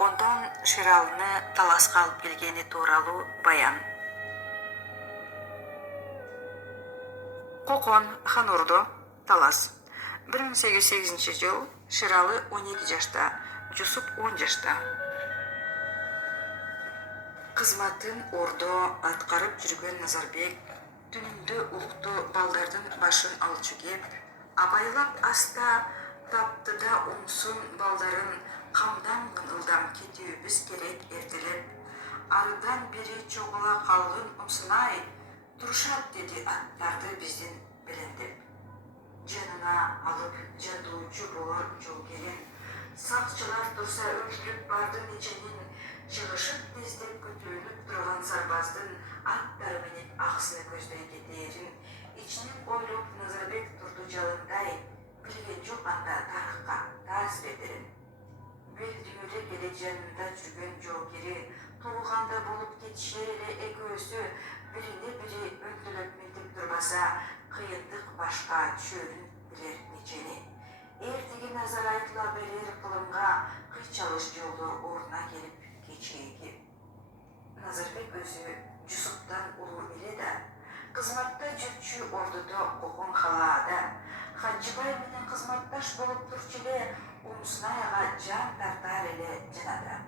Кокондон Ширалыны таласқа алып келгені тууралуу баян. Кокон Ханурдо талас. 1808 жыл Ширалы 12 жашта, Жусуп 10 жашта. Кызматын ордо аткарып жүргөн Назарбек түнүндө улуктуу балдардын башын алчу кеп, абайлап аста тапты да умсун балдарын камдан ылдам кетүүбүз керек эртелеп. Арыдан бери чогула калгын умсунай, турушат деди аттарды биздин белендеп. Жанына алып жадуучу болор жол келин, сакчылар турса өлтүрүп барды неченин, чыгышып тездеп көтөрүлүп турган сарбаздын аттары менен аксыны көздөй кетээрин ичинен ойлоп Назарбек турду жалындай, билген жок анда тарыхка таас бетерин. Белдүүрү келе жанында жүргөн жоокери туулганда болуп кетишер эле экөөсү, бирине бири өлтүрүп ментип турбаса, кыйындык башка түшөрүн билер нечени. Эртеги назар айтыла берер кылымга кыйчалыш жолдор ордуна келип кечеги. Назарбек өзү Жусуптан улуу эле да, кызматта жүрчү ордудо Кокон халаада, Хаджыбай менен кызматташ болуп турчу эле Умсунайга жан тартар эле жанада.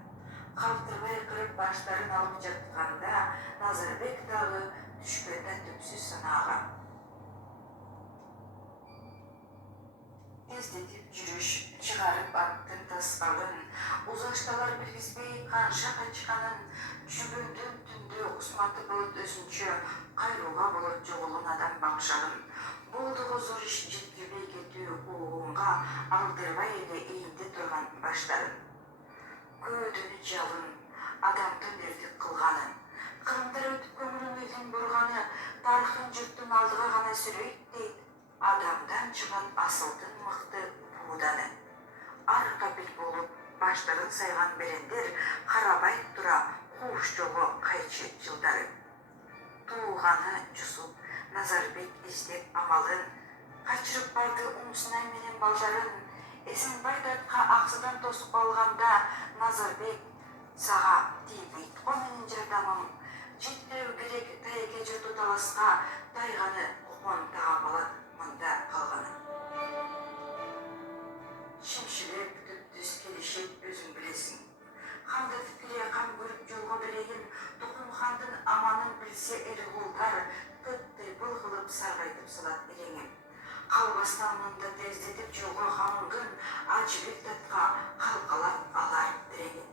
Калтырбай кырып баштарын алып жатканда Назарбек дагы түшкөн да түпсүз санаага. Тездетип жүрүш, чыгарып аттын таскалын, узашталар билгизбей канша качканын, түшүгөндөн түндө кусматы болот өзүнчө, кайрууга болот жоголгон адам бакшагын. Болдуго зор иш жеткирбей кетүү угунга алдырбай эле ийинде турган баштарын. Көөдөнү жалын, адамдын эрдик кылганын, кырымдар өтүп көңүлүн элдин бурганы, тарыхын жұрттун алдыга гана сүрөйт дейт, адамдан чыган асылдын мыкты бууданы. Арка бел болуп баштарын сайган берендер карабай тура кууш жолго кайчы жылдары. Туулганы Жусуп, Назарбек издеп амалын, качырып барды Умсунай менен балдарын. Эсенбай датка аксыдан тосуп алганда Назарбек сага тийбейт го менин жардамым. Жетпөө керек тайеке журту таласка, тайганы Кокон таап алат мында калганын. Шимшилеп түптүз келишип өзүң билесиң. Ханды фикире кам көрүп жолго берейин, Тукум хандын аманын билсе эл кулдар, тыптый-был кылып саргайтып салат элеңим. Калбастан мында тездетип жолго камынгын, Ажыбек датка калкалап алар дирегин.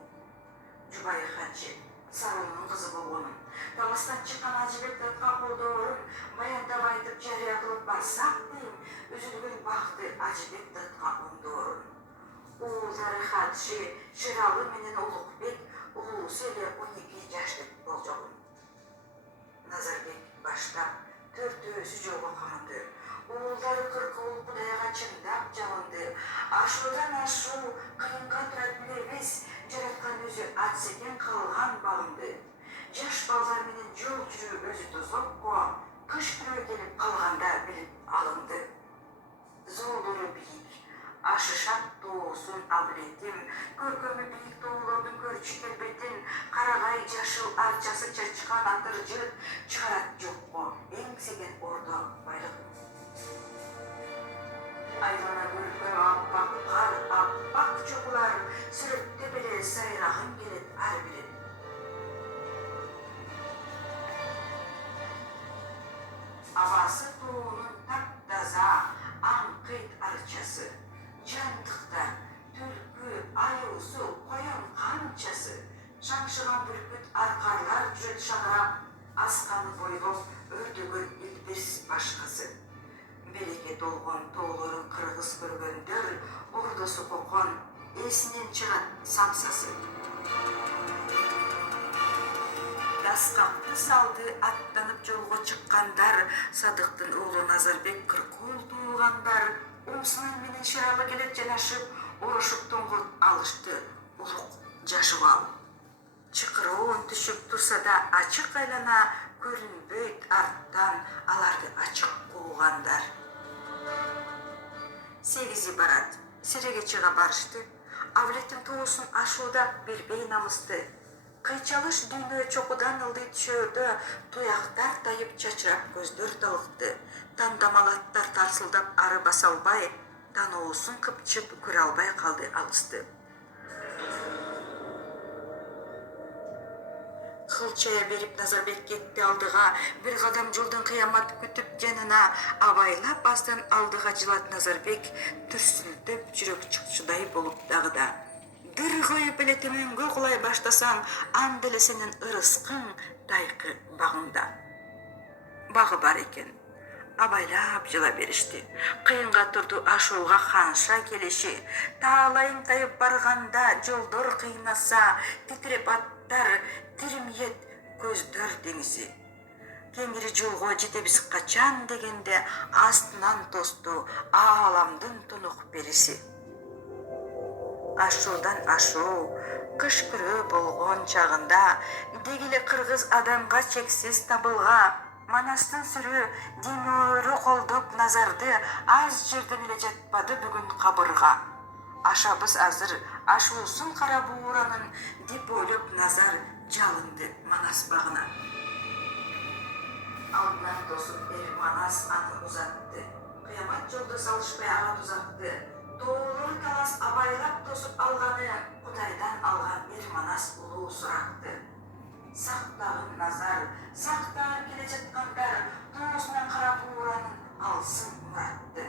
Жубай Хажы, Сарылынын кызы болгонун, табастан чыккан Ажыбек датка колдоорун баяндап айтып жарыя кылып барсак дейм, үзүлгөн бакты Ажыбек датка оңдоорун. Уулдары Хажы, Ширалы менен Улукбек, улуусу эле 12 жаштык болжогун. Назарбек баштап төртөөсү жолго камынды. Уулдары 40 уул Кудайга чындап жалынды. Ашуудан ашуу кыйынга турат билебиз, жараткан өзү атсекен калган багынды. Жаш балдар менен жол жүрүү өзү тозокко, кыш күрөө келип калганда билип алынды. Зоолору бийик, ашышат тоосун абилетим, көркөмү бийик тоолордун көрчү келбетин, карагай жашыл арчасы чачкан атыржыт чыгарат жокко эңсеген ордо байлыгын. Айлана көлгө аппак кар, аппак чоңулар, сүрөттө беле сайрагын келет ар бирин. Абасы тоонун таптаза, аңкыйт арчасы, жандыктар, түлкү, аюусу, коян канчасы, шаңшыган бүркүт аркарлар жүрөт шаңырап, асканы бойлоп өрдөгөн илбирс башкасы. Белекке толгон тоолорун кыргыз көргөндөр, ордосу Кокон, эсинен чыгат самсасы. Даскапты салды аттанып жолго чыккандар, Садыктын уулу Назарбек 40 уул туулгандар, Умсунай менен Ширалы келет жанашып, орошуп тоңгурт алышты улук жашып ал. Чыкыроон түшүп турса да ачык айлана, көрүнбөйт арттан аларды ачык куугандар. 8 барат, Серегечеге барышты. Авлеттин туусун ашууда бербей намысты. Кыйчалыш дүйнө чокудан ылдый түшөөрдө туяктар тайып чачырап көздөр талыкты. Тандамалаттар тарсылдап ары баса албай, таноосун кыпчып көрө албай калды алысты. Кылчая берип Назарбек кетти алдыга, бир кадам жолдон кыямат күтүп жанына, абайлап астан алдыга жылат Назарбек, түрсүнтөп жүрөк чыкчудай болуп дагы да. Дыр коюп эле төмөнгө кулай баштасаң, анда эле сенин ырыскың тайкы багыңда. Багы бар экен. Абайлап жыла беришти. Кыйынга турду ашууга ханша келиши. Таалайың тайып барганда жолдор кыйнаса, титиреп аттар, тирмиет көздөр деңизи. Кеңири жолго жетебиз качан дегенде астынан тосту ааламдын тунук бериси. Ашуудан ашуу, кышкыруу болгон чагында дегиле кыргыз адамга чексиз табылга, Манастын сүрү демөөрү колдоп Назарды аз жерден эле жатпады бүгүн кабырга. Ашабыз азыр, ашуусун кара бууранын деп ойлоп Назар жалынды Манас багына. Алдынан тосуп бери Манас аны узатты. Кыямат жолду салышпай ага тузатты. Тоолор талас абайлап тосуп алганы Кудайдан алган бир Манас улуу суракты. Сактагын Назар, сактар келе жаткандар туусунан кара бууранын алсын муратты.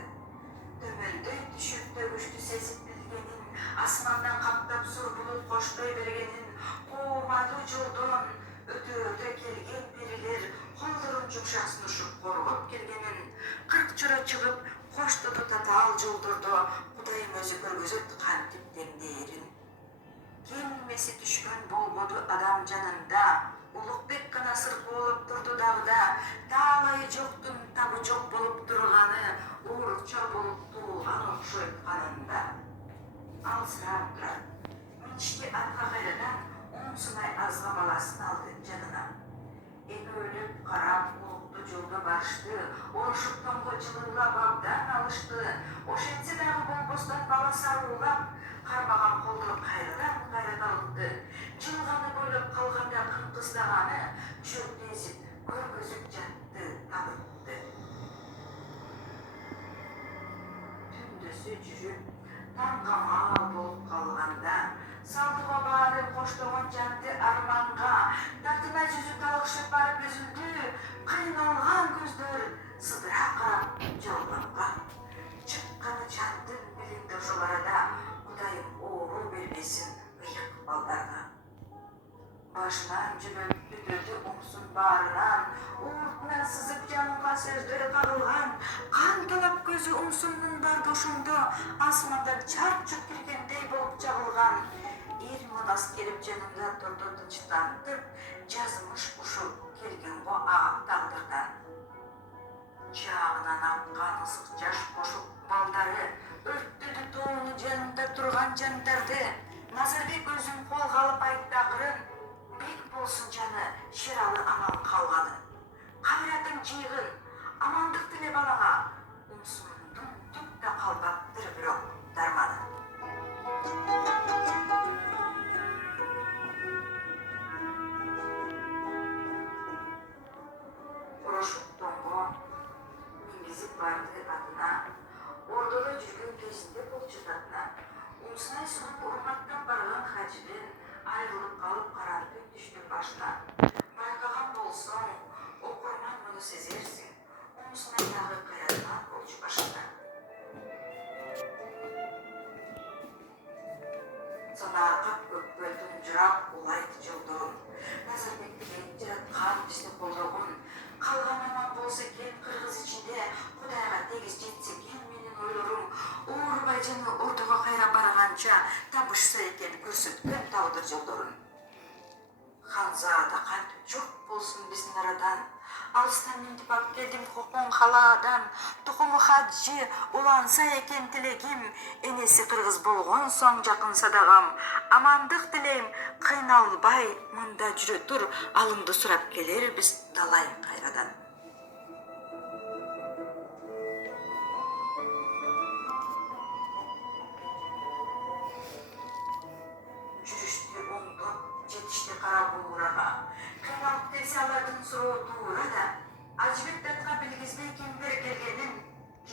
Төмөндөй түшүп төгүштү сезип билгенин, асмандан каптап сур булут коштой бергенин, коомадуу жолдон өтө келген перилер колдорун жумшак сунушуп коргоп келгенин, 40 чора чыгып коштоду татаал жолдордо Кудайым өзү көргөзөт кантип демдээрин. Келмеси түшкөн болбоду адам жанында, Улукбек гана сыр болуп турду дагы да, таалайы жоктун табы жок болуп турганы, уурча болуп туулган окшойт канында. Алсырап турат. Минчти атка кайрадан оңсунай азга баласын алды жанына. Экөөлөп карап улуктуу жолдо барышты, Орушуктонго жылуулап абдан алышты. Ошентсе дагы болбостон бала саруулап, кармаган колдор кайрадан алынды. Жылганы бойлоп калганда кыркыздаганы, жөн эзип көргөзүп жатты табытты. Түндөсү жүрүп, таңгамал болуп калганда, салдыга баары коштогон жанды арманга, тартына жүзү талыкшып барып үзүлдү, кыйналган көздөр сыдыра карап жалганга. Чыкканы жандын билимди ошол арада, Кудайым оору бербесин ыйык балдарга. Башынан жүгөнүп бүтөдү оңсун баарынан, ууртунан сызып жанга сөздөр кагылган, кан талап көзү оңсундун бар дошунда асмандан чарт-чурт киргендей болуп чагылган. Эр Манас келип жанымда турду тынчтантып, жазмыш ушул келген го ага тагдырдан. Жаагынан аккан ысык жаш кошуп балдары, өрттөдү тоону жанында турган жандарды. Назарбек өзүн колго алып айтты акырын, бек болсун жаны, шыралы аман калганы. Кайратың жыйгын, амандык тиле балага, умсундун түк да калбаптыр бирок дарманы. Орушуктонго мингизип барды атына, ордодо жүргөн кезинде болчу татына. Умсунай сунуп урматтап барган хажыдын айрылып калып кара түн түштү башына. Байкаган болсоң, окурман муну сезерсиң, Умсунай дагы кайраткан болчу башында. Санаакап көккө тунжурап улайт жолдорун, Назарбектин жараткан ишти колдогун, калган аман болсо экен кыргыз ичинде, Кудайга тегиз жетсе экен менин ойлорум, оорубай жаны ордого кайра барганча табышса экен көрсөткөн тагдыр жолдорун. Ханзада кантип жок болсун биздин арадан, алыстан минтип алып келдим кокон халаадан, тукуму хаджы уланса экен тилегим, энеси кыргыз болгон соң жакын садагам, амандык тилейм, кыйналбай мында жүрө тур, алымды сурап келербиз талай кайрадан. суроо туурада ажыбек датка билгизбей кимдер келгенин